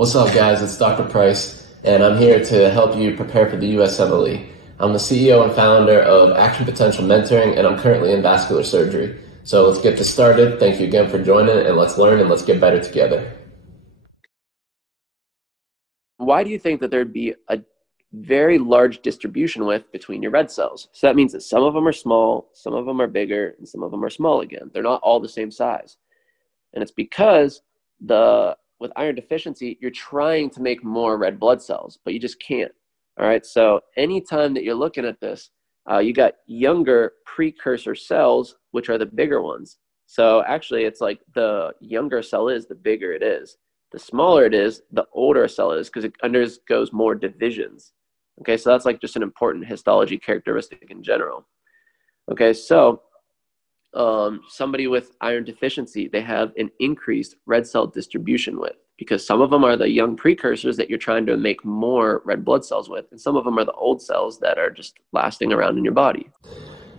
What's up, guys? It's Dr. Price, and I'm here to help you prepare for the USMLE. I'm the CEO and founder of Action Potential Mentoring, and I'm currently in vascular surgery. So let's get this started. Thank you again for joining, and let's learn and let's get better together. Why do you think that there'd be a very large distribution width between your red cells? So that means that some of them are small, some of them are bigger, and some of them are small again. They're not all the same size. And it's because with iron deficiency, you're trying to make more red blood cells, but you just can't. All right. So anytime that you're looking at this, you got younger precursor cells, which are the bigger ones. So actually, it's like the younger cell is, the bigger it is. The smaller it is, the older a cell is, because it undergoes more divisions. Okay. So that's like just an important histology characteristic in general. Okay. So somebody with iron deficiency, they have an increased red cell distribution width because some of them are the young precursors that you're trying to make more red blood cells with, and some of them are the old cells that are just lasting around in your body.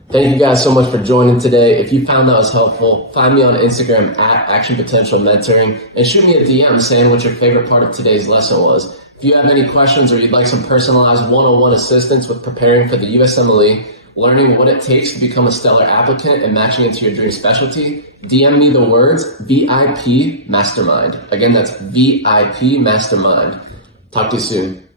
Thank you guys so much for joining today. If you found that was helpful, find me on Instagram at Action Potential Mentoring and shoot me a DM saying what your favorite part of today's lesson was. If you have any questions or you'd like some personalized one-on-one assistance with preparing for the USMLE, learning what it takes to become a stellar applicant and matching into your dream specialty, DM me the words VIP Mastermind. Again, that's VIP Mastermind. Talk to you soon.